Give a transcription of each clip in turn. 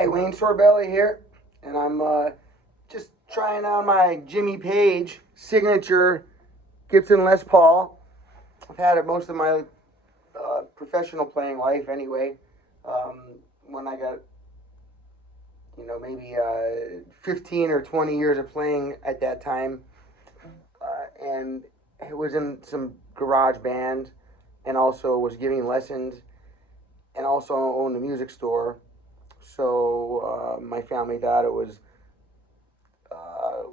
Hi, Wayne Sorbelli here, and I'm just trying out my J.Page signature Gibson Les Paul. I've had it most of my professional playing life anyway. When I got, maybe 15 or 20 years of playing at that time, and it was in some garage band, and also was giving lessons, and also owned a music store. So my family thought it was,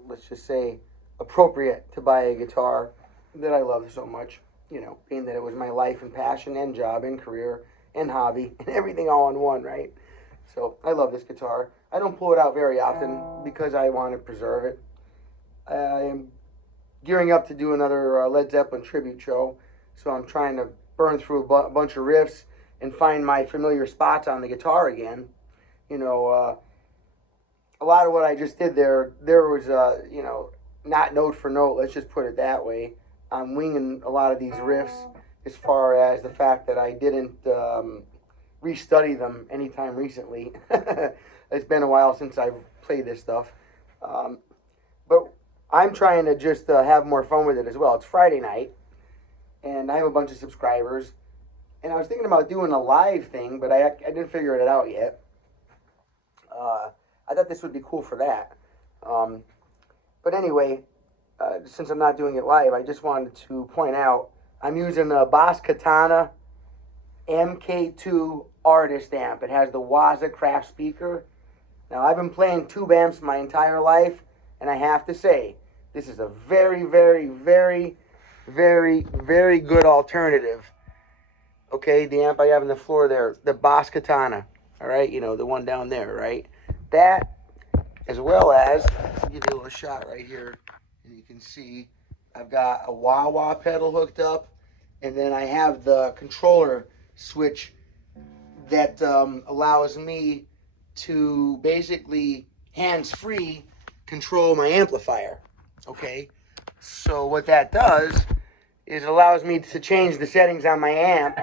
let's just say, appropriate to buy a guitar that I love so much. Being that it was my life and passion and job and career and hobby and everything all in one, right? So I love this guitar. I don't pull it out very often because I want to preserve it. I am gearing up to do another Led Zeppelin tribute show, so I'm trying to burn through a bunch of riffs and find my familiar spots on the guitar again. A lot of what I just did there was, not note for note, let's just put it that way. I'm winging a lot of these riffs as far as the fact that I didn't restudy them anytime recently. It's been a while since I've played this stuff. But I'm trying to just have more fun with it as well. It's Friday night, and I have a bunch of subscribers. And I was thinking about doing a live thing, but I didn't figure it out yet. I thought this would be cool for that. But anyway, since I'm not doing it live, I just wanted to point out I'm using a Boss KATANA MK2 artist amp. It has the WAZA craft speaker. Now, I've been playing tube amps my entire life, and I have to say, this is a very, very, very, very, very good alternative. Okay, the amp I have on the floor there, the Boss KATANA. All right, the one down there, right? That, as well as, I'll give you a little shot right here, and you can see I've got a wah-wah pedal hooked up, and then I have the controller switch that allows me to basically hands-free control my amplifier. Okay, so what that does is it allows me to change the settings on my amp,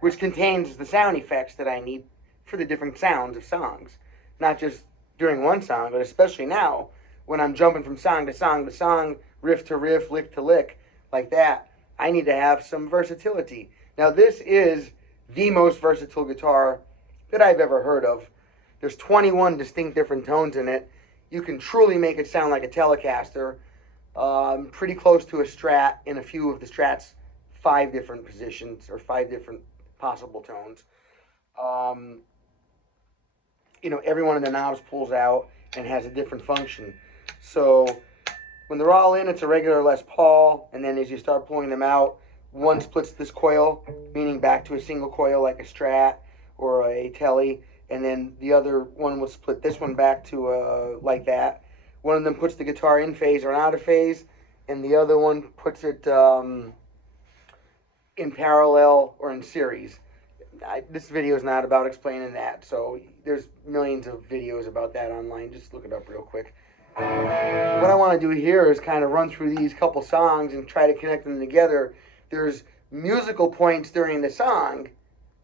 which contains the sound effects that I need for the different sounds of songs. Not just during one song, but especially now when I'm jumping from song to song to song, riff to riff, lick to lick, like that. I need to have some versatility. Now, this is the most versatile guitar that I've ever heard of. There's 21 distinct different tones in it. You can truly make it sound like a Telecaster. Pretty close to a Strat in a few of the Strat's 5 different positions or 5 different possible tones. Every one of the knobs pulls out and has a different function. So when they're all in, it's a regular Les Paul, and then as you start pulling them out, one splits this coil, meaning back to a single coil like a Strat or a Tele, and then the other one will split this one back to like that. One of them puts the guitar in phase or out of phase, and the other one puts it in parallel or in series. This video is not about explaining that, so there's millions of videos about that online. Just look it up real quick. What I want to do here is kind of run through these couple songs and try to connect them together. There's musical points during the song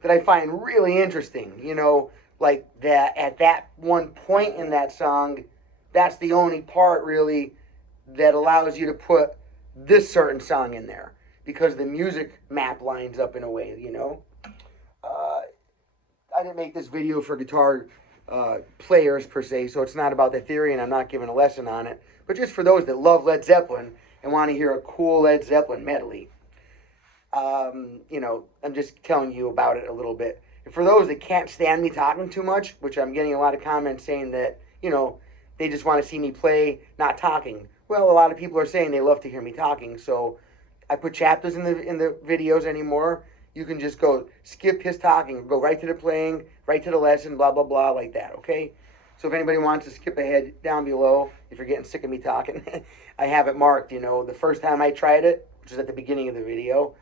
that I find really interesting. Like that at that one point in that song, that's the only part really that allows you to put this certain song in there because the music map lines up in a way, I didn't make this video for guitar players per se, so it's not about the theory and I'm not giving a lesson on it, but just for those that love Led Zeppelin and want to hear a cool Led Zeppelin medley. I'm just telling you about it a little bit. And for those that can't stand me talking too much, which I'm getting a lot of comments saying that, they just want to see me play, not talking. Well, a lot of people are saying they love to hear me talking, so I put chapters in the videos anymore. You can just go skip his talking, go right to the playing, right to the lesson, blah, blah, blah, like that, okay? So if anybody wants to skip ahead down below, if you're getting sick of me talking, I have it marked, the first time I tried it, which is at the beginning of the video,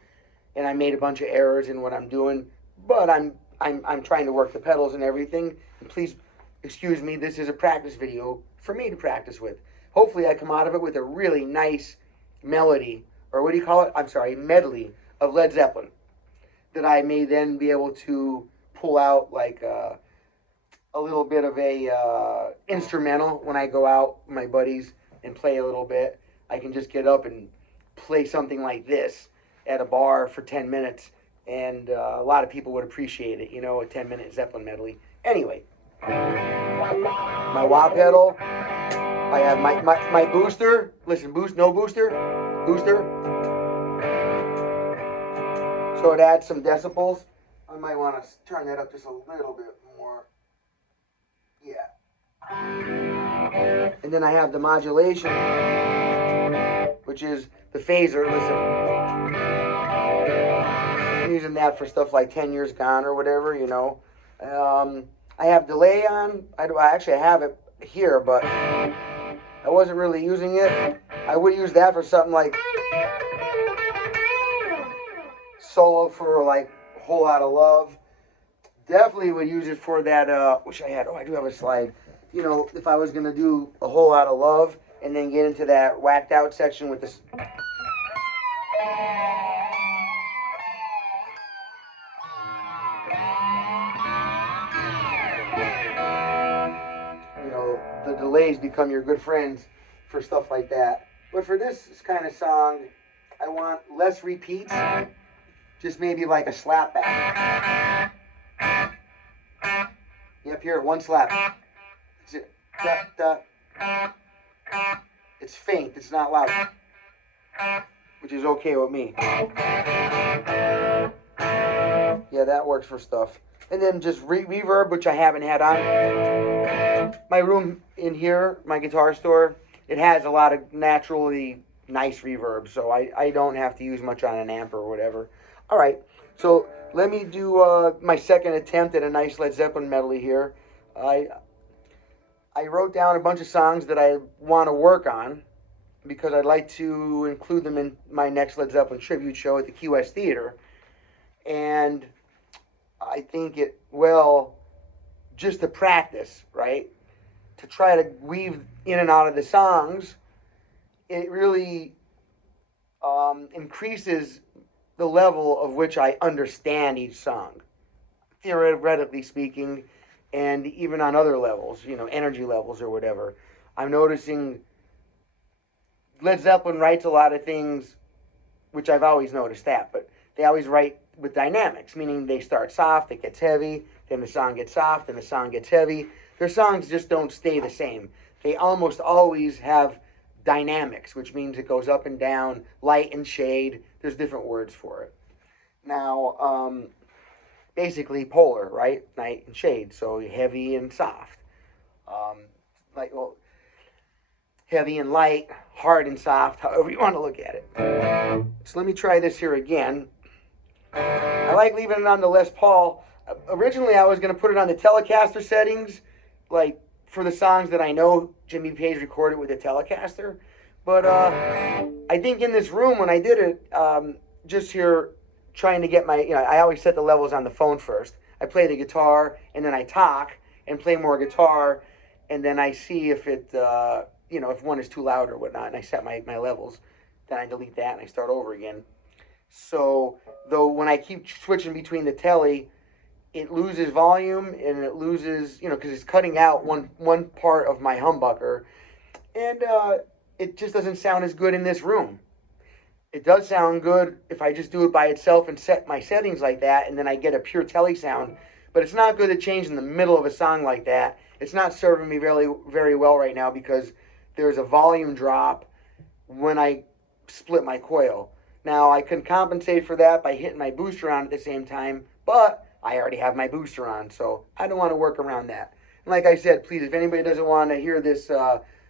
and I made a bunch of errors in what I'm doing, but I'm trying to work the pedals and everything, and please excuse me, this is a practice video for me to practice with. Hopefully I come out of it with a really nice melody, or what do you call it? I'm sorry, medley of Led Zeppelin that I may then be able to pull out like a a little bit of a instrumental when I go out with my buddies and play a little bit. I can just get up and play something like this at a bar for 10 minutes, and a lot of people would appreciate it, you know, a 10-minute Zeppelin medley. Anyway, my wah pedal, I have my booster. Listen, no booster, booster. So it adds some decibels. I might want to turn that up just a little bit more. Yeah. And then I have the modulation, which is the phaser. Listen, I'm using that for stuff like 10 Years Gone or whatever, you know. I have delay on. I actually have it here, but I wasn't really using it. I would use that for something like solo for like a whole lot of love. Definitely would use it for that. Wish I had. Oh, I do have a slide. You know, if I was gonna do a whole lot of love and then get into that whacked out section with this. You know, the delays become your good friends for stuff like that. But for this kind of song, I want less repeats. Just maybe like a slap back. Yep, here, one slap. That's it. Da, da. It's faint, it's not loud. Which is okay with me. Yeah, that works for stuff. And then just reverb, which I haven't had on. My room in here, my guitar store, it has a lot of naturally nice reverb, so I don't have to use much on an amp or whatever. All right, so let me do my second attempt at a nice Led Zeppelin medley here. I wrote down a bunch of songs that I want to work on because I'd like to include them in my next Led Zeppelin tribute show at the Key West Theater. And I think it, well, just to practice, right? To try to weave in and out of the songs, it really increases the level of which I understand each song, theoretically speaking, and even on other levels, you know, energy levels or whatever. I'm noticing Led Zeppelin writes a lot of things, which I've always noticed that, but they always write with dynamics, meaning they start soft, it gets heavy, then the song gets soft, then the song gets heavy. Their songs just don't stay the same. They almost always have dynamics, which means it goes up and down, light and shade. There's different words for it. Now, basically polar, right? Night and shade, so heavy and soft. Heavy and light, hard and soft, however you want to look at it. So let me try this here again. I like leaving it on the Les Paul. Originally, I was going to put it on the Telecaster settings, like for the songs that I know J.Page recorded with the Telecaster. But I think in this room, when I did it, just here trying to get my, you know, I always set the levels on the phone first. I play the guitar, and then I talk and play more guitar, and then I see if it, you know, if one is too loud or whatnot, and I set my levels. Then I delete that, and I start over again. So, though when I keep switching between the telly, it loses volume, and it loses, you know, because it's cutting out one part of my humbucker, and it just doesn't sound as good in this room. It does sound good if I just do it by itself and set my settings like that, and then I get a pure telly sound, but it's not good to change in the middle of a song like that. It's not serving me very, very well right now because there's a volume drop when I split my coil. Now, I can compensate for that by hitting my booster on at the same time, but I already have my booster on, so I don't want to work around that. And like I said, please, if anybody doesn't want to hear this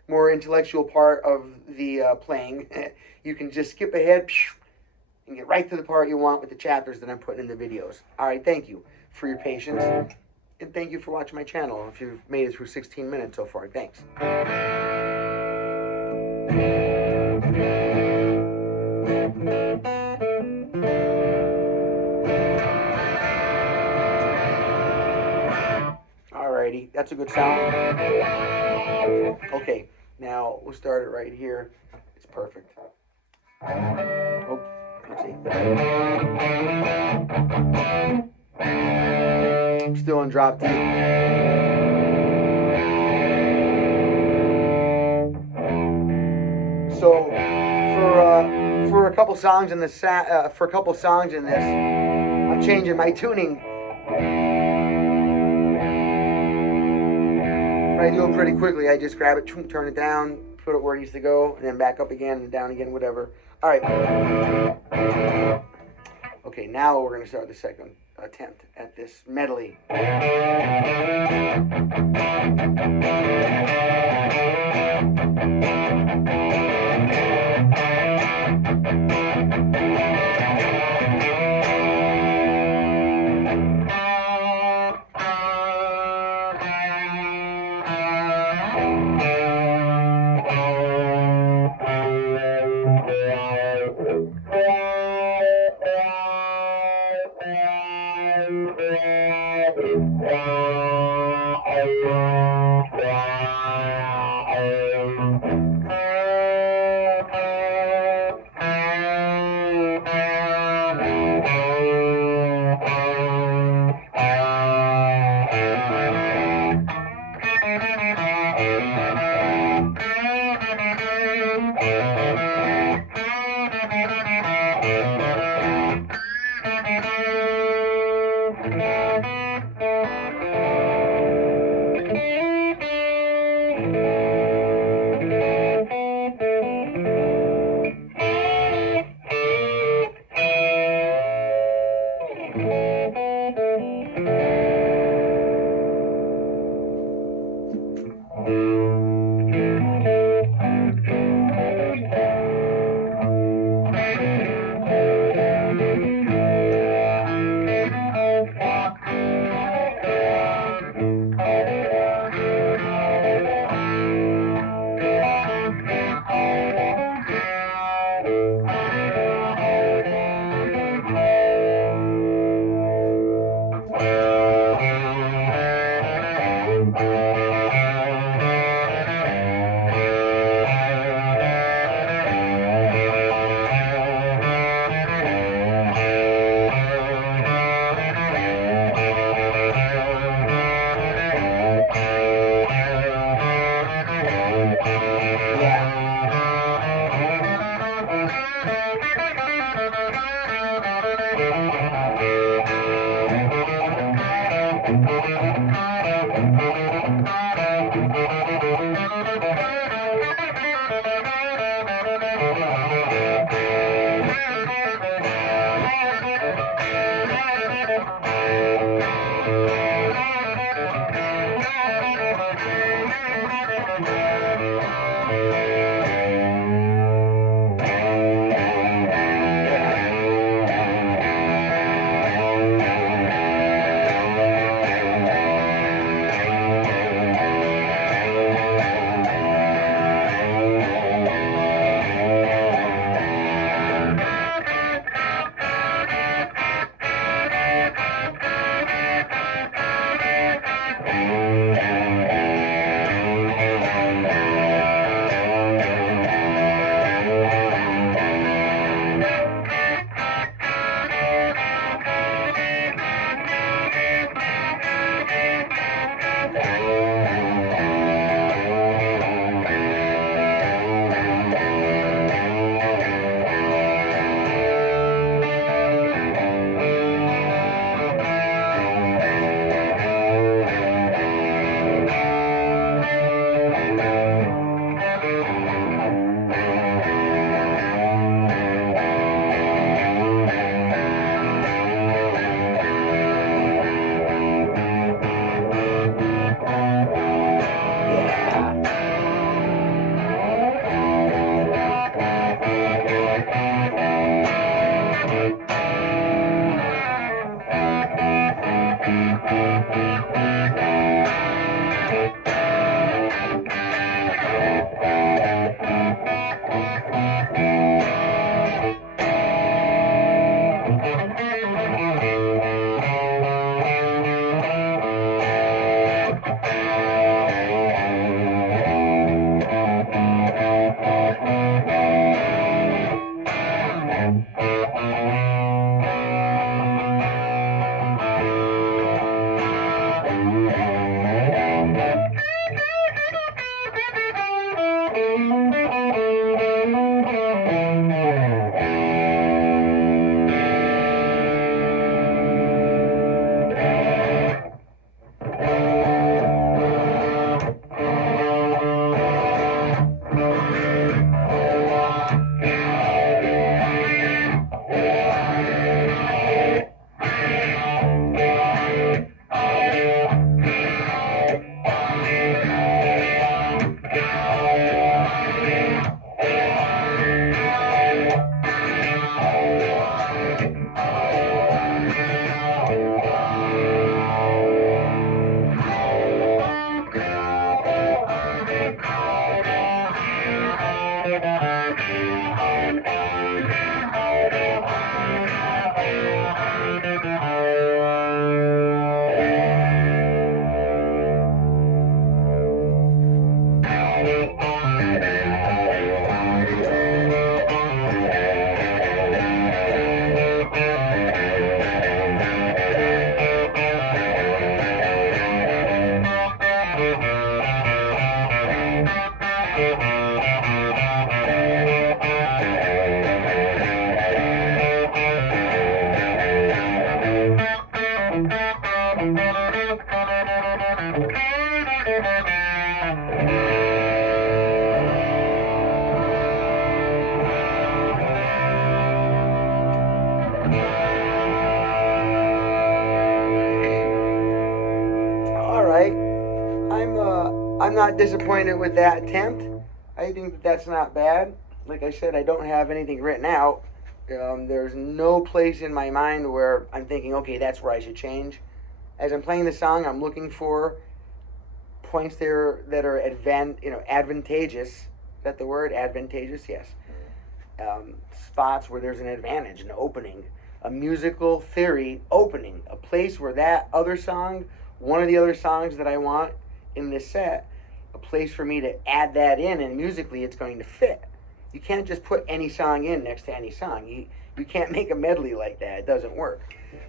more intellectual part of the playing, you can just skip ahead and get right to the part you want with the chapters that I'm putting in the videos. All right, thank you for your patience, and thank you for watching my channel. If you've made it through 16 minutes so far, thanks. Alrighty, that's a good sound. Okay, now we'll start it right here. It's perfect. Oh, let's see. Still in drop D. for a couple songs in this, I'm changing my tuning. I do it pretty quickly. I just grab it, turn it down, put it where it needs to go, and then back up again and down again, whatever. All right. Okay, now we're going to start the second attempt at this medley. I'm not disappointed with that attempt. I think that that's not bad. Like I said, I don't have anything written out. There's no place in my mind where I'm thinking, okay, that's where I should change. As I'm playing the song, I'm looking for points there that are advantageous. Is that the word? Advantageous? Yes. Spots where there's an advantage, an opening, a musical theory opening, a place where that other song, one of the other songs that I want in this set, a place for me to add that in, and musically it's going to fit. You can't just put any song in next to any song. You can't make a medley like that. It doesn't work.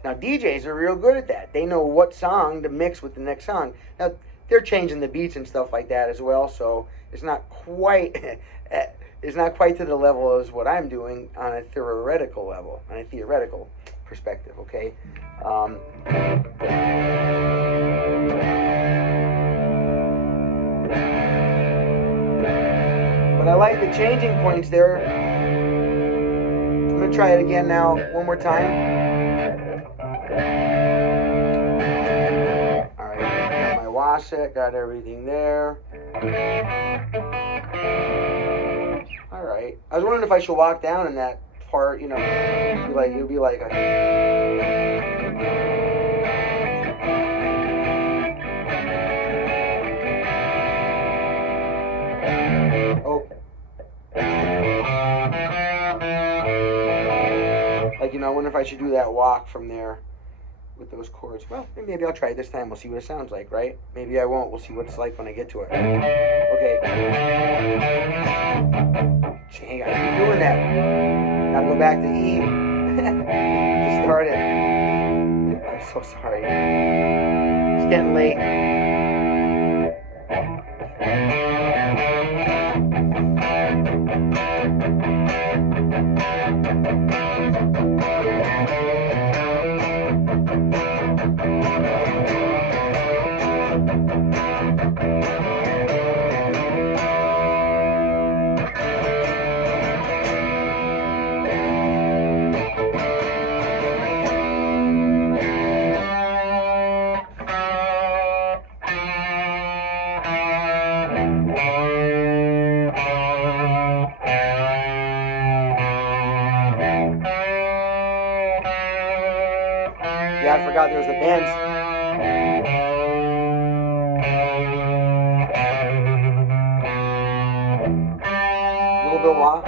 Now, DJs are real good at that. They know what song to mix with the next song. Now, they're changing the beats and stuff like that as well, so it's not quite to the level as what I'm doing on a theoretical level, on a theoretical perspective, okay? But I like the changing points there. I'm going to try it again now, one more time. Alright, got my WAZA, got everything there. Alright. I was wondering if I should walk down in that part, you know. It would be like a... Oh. I wonder if I should do that walk from there with those chords. Well, maybe I'll try it this time. We'll see what it sounds like, right? Maybe I won't. We'll see what it's like when I get to it. Okay. Dang, I keep doing that. Gotta go back to E to start it. I'm so sorry. It's getting late. Yeah, I forgot there was the bends. A little bit wah.